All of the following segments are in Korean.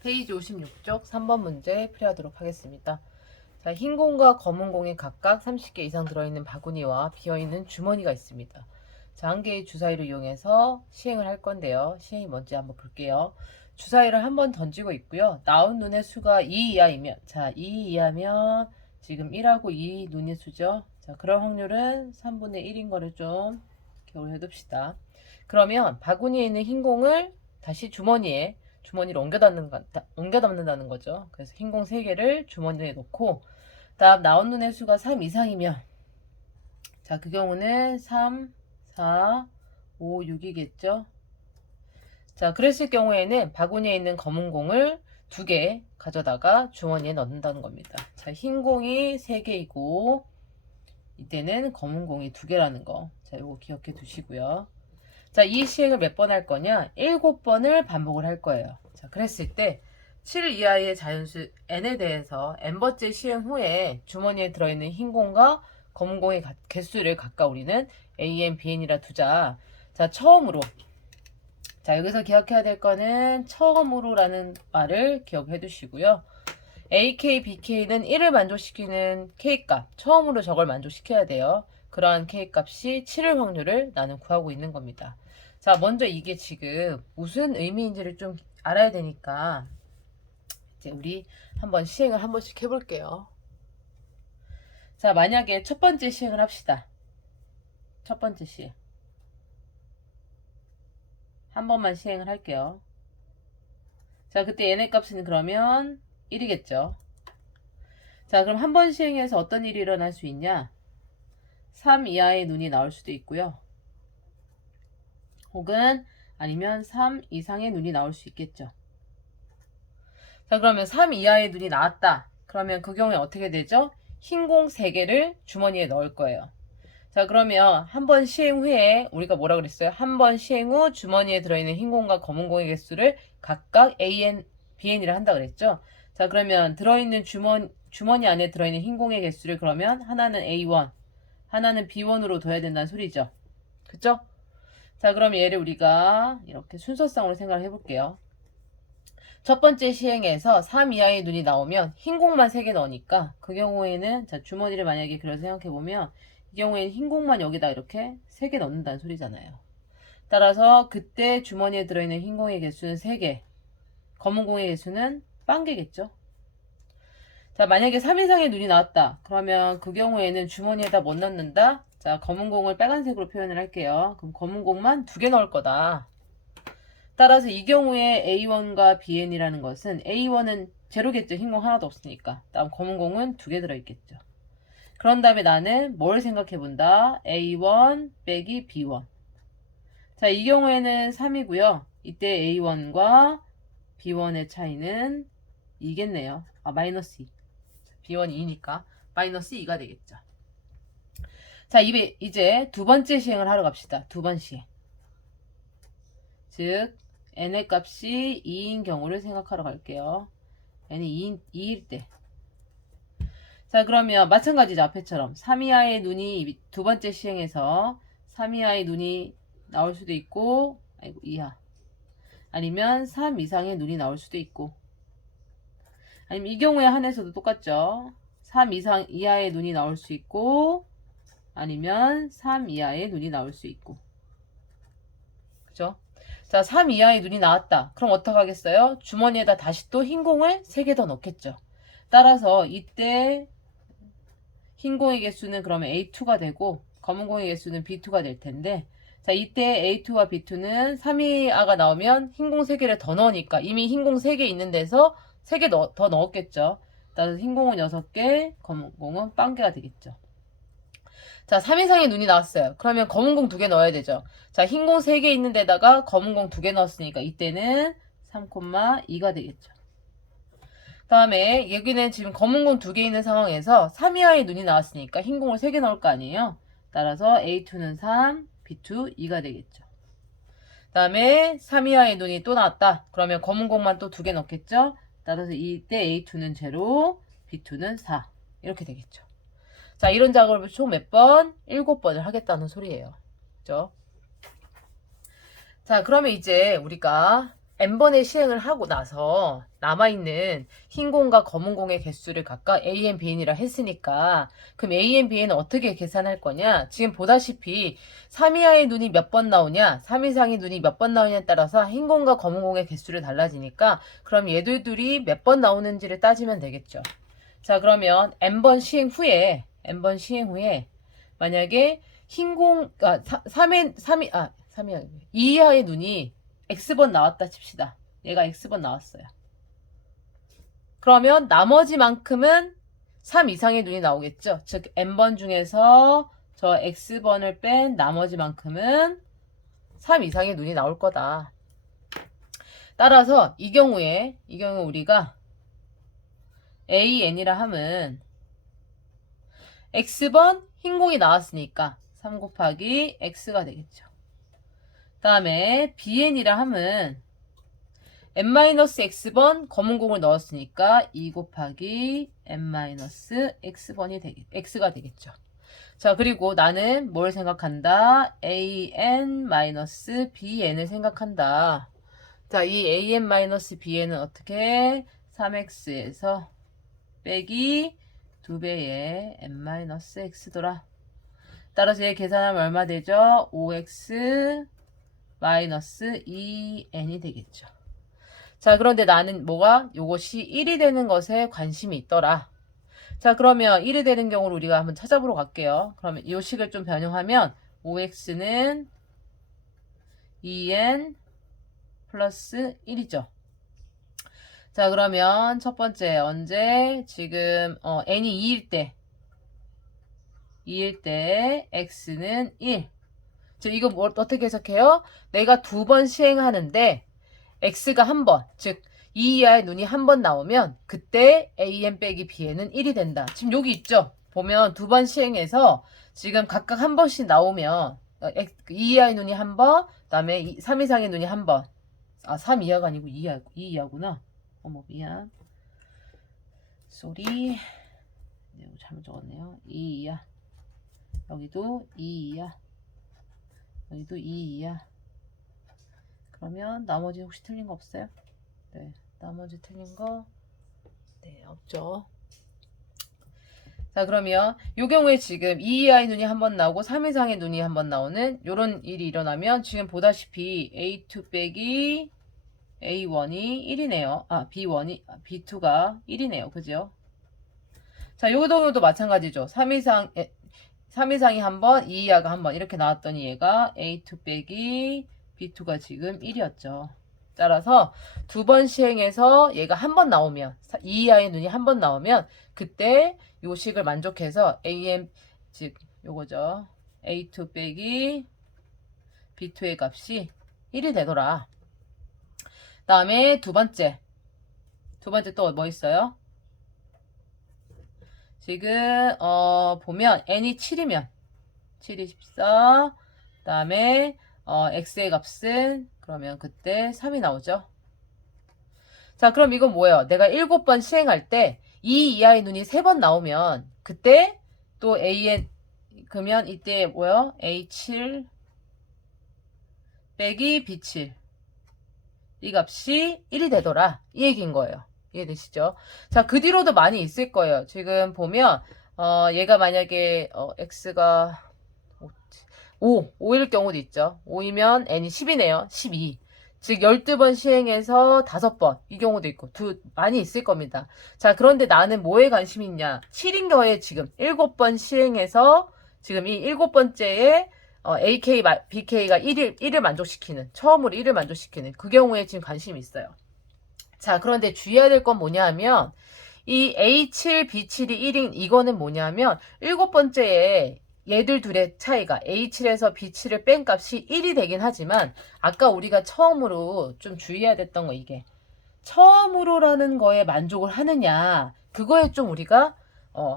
페이지 56쪽 3번 문제 풀이하도록 하겠습니다. 자, 흰 공과 검은 공이 각각 30개 이상 들어있는 바구니와 비어있는 주머니가 있습니다. 자, 한 개의 주사위를 이용해서 시행을 할 건데요. 시행이 뭔지 한번 볼게요. 주사위를 한번 던지고 있고요. 나온 눈의 수가 2 이하이면, 자, 2 이하면 지금 1하고 2 눈의 수죠. 자, 그런 확률은 3분의 1인 거를 좀 기억을 해둡시다. 그러면 바구니에 있는 흰 공을 다시 주머니를 옮겨 담는다는 거죠. 그래서 흰 공 3개를 주머니에 넣고, 다음 나온 눈의 수가 3 이상이면, 자, 그 경우는 3, 4, 5, 6이겠죠. 자, 그랬을 경우에는 바구니에 있는 검은 공을 2개 가져다가 주머니에 넣는다는 겁니다. 자, 흰 공이 3개이고, 이때는 검은 공이 2개라는 거. 자, 이거 기억해 두시고요. 자, 이 시행을 몇 번 할 거냐? 7번을 반복을 할 거예요. 자, 그랬을 때 7 이하의 자연수 n에 대해서 n번째 시행 후에 주머니에 들어있는 흰 공과 검은 공의 개수를 각각 우리는 a, n, b, n이라 두자. 자, 처음으로. 자, 여기서 기억해야 될 거는 처음으로라는 말을 기억해 두시고요. AK, BK는 1을 만족시키는 K값, 처음으로 저걸 만족시켜야 돼요. 그러한 K값이 7일 확률을 나는 구하고 있는 겁니다. 자, 먼저 이게 지금 무슨 의미인지를 좀 알아야 되니까 이제 우리 한번 시행을 한 번씩 해볼게요. 자, 만약에 첫 번째 시행을 합시다. 첫 번째 시행. 한 번만 시행을 할게요. 자, 그때 얘네 값은 그러면 1이겠죠. 자, 그럼 한 번 시행해서 어떤 일이 일어날 수 있냐? 3 이하의 눈이 나올 수도 있고요. 혹은 아니면 3 이상의 눈이 나올 수 있겠죠. 자, 그러면 3 이하의 눈이 나왔다. 그러면 그 경우에 어떻게 되죠? 흰 공 3개를 주머니에 넣을 거예요. 자, 그러면 한 번 시행 후에 우리가 뭐라 그랬어요? 한 번 시행 후 주머니에 들어있는 흰 공과 검은 공의 개수를 각각 AN, BN이라 한다 그랬죠? 자, 그러면 들어있는 주머니 안에 들어있는 흰 공의 개수를 그러면 하나는 A1, 하나는 B1으로 둬야 된다는 소리죠. 그쵸? 자, 그럼 얘를 우리가 이렇게 순서상으로 생각을 해볼게요. 첫 번째 시행에서 3 이하의 눈이 나오면 흰 공만 3개 넣으니까 그 경우에는 자, 주머니를 만약에 그려서 생각해보면 이 경우에는 흰 공만 여기다 이렇게 3개 넣는다는 소리잖아요. 따라서 그때 주머니에 들어있는 흰 공의 개수는 3개, 검은 공의 개수는 1개겠죠. 자, 만약에 3 이상의 눈이 나왔다. 그러면 그 경우에는 주머니에다 못 넣는다. 자, 검은 공을 빨간색으로 표현을 할게요. 그럼 검은 공만 2개 넣을 거다. 따라서 이 경우에 A1과 BN이라는 것은 A1은 제로겠죠. 흰 공 하나도 없으니까. 다음 검은 공은 2개 들어있겠죠. 그런 다음에 나는 뭘 생각해 본다? A1 빼기 B1. 자, 이 경우에는 3이고요. 이때 A1과 B1의 차이는 2겠네요. 아, 마이너스 2. B1이 2니까 마이너스 2가 되겠죠. 자, 이제 두 번째 시행을 하러 갑시다. 두 번 시행. 즉 n의 값이 2인 경우를 생각하러 갈게요. n이 2일 때. 자, 그러면 마찬가지죠. 앞에처럼 3 이하의 눈이 두 번째 시행에서 3 이하의 눈이 나올 수도 있고, 아이고, 이하. 아니면 3 이상의 눈이 나올 수도 있고, 아니면 이 경우에 한해서도 똑같죠. 3 이하의 눈이 나올 수 있고, 아니면 3 이하의 눈이 나올 수 있고. 그죠? 자, 3 이하의 눈이 나왔다. 그럼 어떡하겠어요? 주머니에다 다시 또 흰 공을 3개 더 넣겠죠. 따라서 이때 흰 공의 개수는 그러면 A2가 되고 검은 공의 개수는 B2가 될 텐데, 자, 이때 A2와 B2는 3 이하가 나오면 흰 공 3개를 더 넣으니까 이미 흰 공 3개 있는 데서 3개 더 넣었겠죠. 따라서 흰 공은 6개, 검은 공은 1개가 되겠죠. 자, 3 이상의 눈이 나왔어요. 그러면 검은 공 2개 넣어야 되죠. 자, 흰 공 3개 있는 데다가 검은 공 2개 넣었으니까 이때는 3,2가 되겠죠. 다음에 여기는 지금 검은 공 2개 있는 상황에서 3 이하의 눈이 나왔으니까 흰 공을 3개 넣을 거 아니에요. 따라서 A2는 3, B2 2가 되겠죠. 다음에 3 이하의 눈이 또 나왔다. 그러면 검은 공만 또 2개 넣겠죠. 따라서 이때 A2는 0, B2는 4 이렇게 되겠죠. 자, 이런 작업을 총 몇 번? 7번을 하겠다는 소리예요. 그죠? 자, 그러면 이제 우리가 n번의 시행을 하고 나서 남아있는 흰 공과 검은 공의 개수를 각각 a, n, b, n이라 했으니까 그럼 a, n, b, n은 어떻게 계산할 거냐? 지금 보다시피 3 이하의 눈이 몇 번 나오냐, 3 이상의 눈이 몇 번 나오냐에 따라서 흰 공과 검은 공의 개수를 달라지니까 그럼 얘들 둘이 몇 번 나오는지를 따지면 되겠죠. 자, 그러면 n번 시행 후에 만약에 흰 공, 2 이하의 눈이 x번 나왔다 칩시다. 얘가 x번 나왔어요. 그러면 나머지만큼은 3 이상의 눈이 나오겠죠. 즉 n번 중에서 저 x번을 뺀 나머지만큼은 3 이상의 눈이 나올 거다. 따라서 이 경우에 우리가 AN이라 함은 x번 흰공이 나왔으니까 3 곱하기 x가 되겠죠. 다음에 BN이라 함은 n-x번 검은 공을 넣었으니까 2 곱하기 n-x가 되겠죠. 자, 그리고 나는 뭘 생각한다? an-bn을 생각한다. 자, 이 an-bn은 어떻게? 3x에서 빼기 2배의 n-x더라. 따라서 얘 계산하면 얼마 되죠? 5x 마이너스 2n이 되겠죠. 자, 그런데 나는 요것이 1이 되는 것에 관심이 있더라. 자, 그러면 1이 되는 경우를 우리가 한번 찾아보러 갈게요. 그러면 이 식을 좀 변형하면 5x는 2n 플러스 1이죠. 자, 그러면 첫 번째 언제? 지금 n이 2일 때 x는 1. 즉 이거 어떻게 해석해요? 내가 2번 시행하는데 x가 한 번, 즉 2 이하의 눈이 한 번 나오면 그때 an 빼기 bn은 1이 된다. 지금 여기 있죠? 보면 2번 시행해서 지금 각각 한 번씩 나오면 2 이하의 눈이 한 번, 그 다음에 3 이상의 눈이 한 번. 3 이하가 아니고 2 이하구나. 어머, 미안. 쏘리. 네, 잘못 적었네요. 2 이하. 여기도 2 이하. 여기도 2 이하. 그러면 나머지 혹시 틀린 거 없어요? 네, 나머지 틀린 거 네, 없죠. 자, 그러면 이 경우에 지금 2 이하의 눈이 한 번 나오고 3 이상의 눈이 한 번 나오는 요런 일이 일어나면 지금 보다시피 A2 빼기 A1이 1이네요. B2가 1이네요. 그죠? 자, 요 경우도 마찬가지죠. 3 이상이 한 번, 2 이하가 한 번 이렇게 나왔더니 얘가 A2 빼기 B2가 지금 1이었죠. 따라서 2번 시행해서 얘가 한 번 나오면 2 이하의 눈이 한 번 나오면 그때 요 식을 만족해서 AM 즉 요거죠. A2 빼기 B2의 값이 1이 되더라. 다음에 두 번째 또 뭐 있어요? 지금 보면 n이 7이면 7이 14. 다음에 x의 값은 그러면 그때 3이 나오죠. 자, 그럼 이건 뭐예요? 내가 7번 시행할 때 2 이하의 눈이 3번 나오면 그때 또 an 그러면 이때 뭐예요? a7 빼기 b7 이 값이 1이 되더라. 이 얘기인 거예요. 이해되시죠? 자, 그 뒤로도 많이 있을 거예요. 지금 보면 얘가 만약에 x가 5일 경우도 있죠. 5이면 n이 10이네요. 12. 즉 12번 시행해서 5번 이 경우도 있고 많이 있을 겁니다. 자, 그런데 나는 뭐에 관심이 있냐? 7인 거에 지금 7번 시행해서 지금 이 7번째에 AK, BK가 1을 만족시키는 처음으로 1을 만족시키는 그 경우에 지금 관심이 있어요. 자, 그런데 주의해야 될 건 뭐냐 하면 이 A7, B7이 1인 이거는 뭐냐 하면 7번째에 얘들 둘의 차이가 A7에서 B7을 뺀 값이 1이 되긴 하지만 아까 우리가 처음으로 좀 주의해야 됐던 거 이게 처음으로라는 거에 만족을 하느냐 그거에 좀 우리가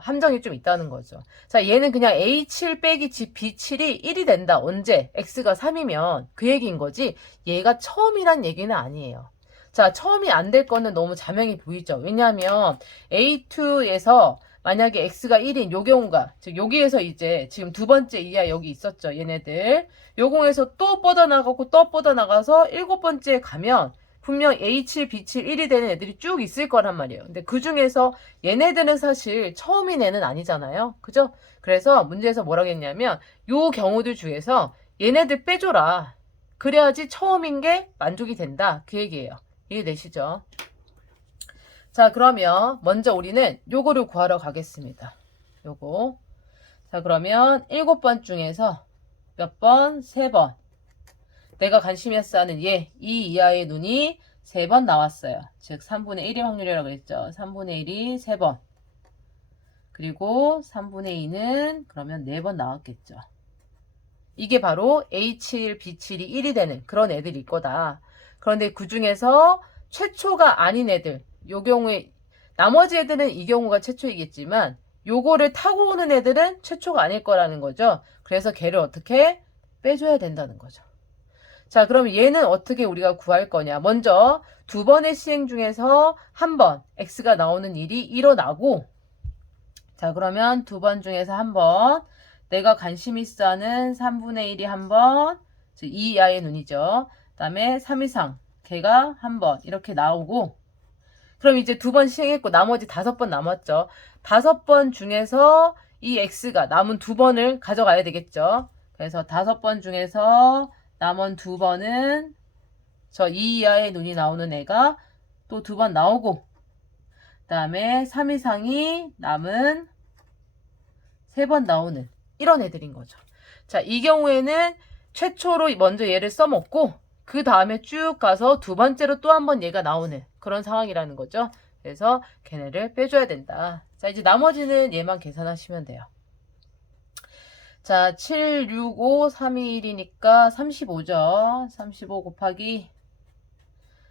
함정이 좀 있다는 거죠. 자, 얘는 그냥 A7 빼기 B7이 1이 된다. 언제? X가 3이면 그 얘기인 거지 얘가 처음이란 얘기는 아니에요. 자, 처음이 안 될 거는 너무 자명이 보이죠. 왜냐하면 A2에서 만약에 X가 1인 요 경우가 즉 여기에서 이제 지금 두 번째 이하 여기 있었죠. 얘네들 요공에서 또 뻗어나가고 또 뻗어나가서 7번째에 가면 분명 A7, B7, 1이 되는 애들이 쭉 있을 거란 말이에요. 근데 그 중에서 얘네들은 사실 처음인 애는 아니잖아요. 그죠? 그래서 문제에서 뭐라고 했냐면 요 경우들 중에서 얘네들 빼줘라. 그래야지 처음인 게 만족이 된다. 그 얘기예요. 이해되시죠? 자, 그러면 먼저 우리는 요거를 구하러 가겠습니다. 요거. 자, 그러면 7번 중에서 몇 번? 3번. 내가 관심이었어 하는 얘, 이 이하의 눈이 3번 나왔어요. 즉 3분의 1의 확률이라고 했죠. 3분의 1이 3번. 그리고 3분의 2는 그러면 4번 나왔겠죠. 이게 바로 A7, B7이 1이 되는 그런 애들일 거다. 그런데 그 중에서 최초가 아닌 애들, 요 경우에 나머지 애들은 이 경우가 최초이겠지만 요거를 타고 오는 애들은 최초가 아닐 거라는 거죠. 그래서 걔를 어떻게 빼줘야 된다는 거죠. 자, 그럼 얘는 어떻게 우리가 구할 거냐? 먼저 두 번의 시행 중에서 한 번 x가 나오는 일이 일어나고, 자, 그러면 두 번 중에서 한 번 내가 관심 있어 하는 3분의 1이 한 번, 즉 2 이하의 눈이죠. 그 다음에 3 이상 걔가 한 번 이렇게 나오고, 그럼 이제 두 번 시행했고 나머지 5번 남았죠. 5번 중에서 이 x가 남은 2번을 가져가야 되겠죠. 그래서 5번 중에서 남은 2번은 저 2 이하의 눈이 나오는 애가 또 2번 나오고, 그 다음에 3 이상이 남은 3번 나오는 이런 애들인 거죠. 자, 이 경우에는 최초로 먼저 얘를 써먹고 그 다음에 쭉 가서 두 번째로 또 한 번 얘가 나오는 그런 상황이라는 거죠. 그래서 걔네를 빼줘야 된다. 자, 이제 나머지는 얘만 계산하시면 돼요. 자, 7, 6, 5, 3, 2, 1이니까 35죠. 35 곱하기,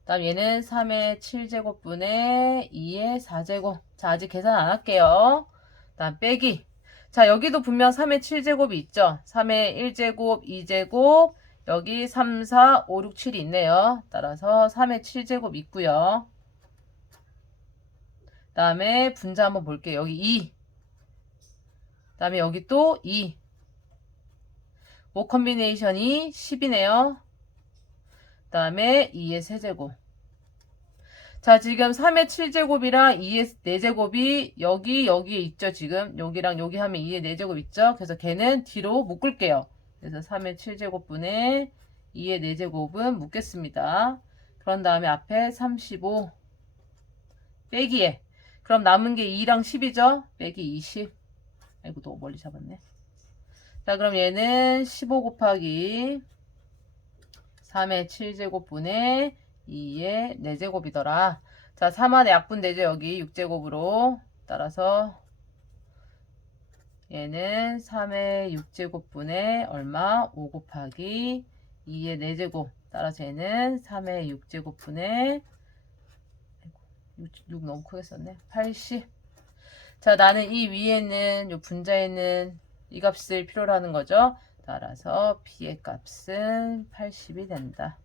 그 다음 얘는 3의 7제곱분의 2의 4제곱. 자, 아직 계산 안 할게요. 그 다음 빼기. 자, 여기도 분명 3의 7제곱이 있죠. 3의 1제곱, 2제곱, 여기 3, 4, 5, 6, 7이 있네요. 따라서 3의 7제곱 있고요. 그 다음에 분자 한번 볼게요. 여기 2. 그 다음에 여기 또 2. 5 컨비네이션이 10이네요. 그 다음에 2의 세제곱. 자, 지금 3의 7제곱이랑 2의 4제곱이 여기에 있죠. 지금 여기랑 여기 하면 2의 4제곱 있죠. 그래서 걔는 뒤로 묶을게요. 그래서 3의 7제곱분의 2의 4제곱은 묶겠습니다. 그런 다음에 앞에 35 빼기에, 그럼 남은 게 2랑 10이죠. 빼기 20. 아이고, 너무 멀리 잡았네. 자, 그럼 얘는 15 곱하기 3의 7제곱분의 2의 4제곱이더라. 자, 3안에 약분되죠. 여기 6제곱으로. 따라서 얘는 3의 6제곱분의 얼마? 5 곱하기 2의 4제곱. 따라서 얘는 3의 6제곱분의 6 너무 크게 썼네. 80. 자, 나는 이 위에는, 요 분자에는 이 값을 필요로 하는 거죠. 따라서 B의 값은 80이 된다.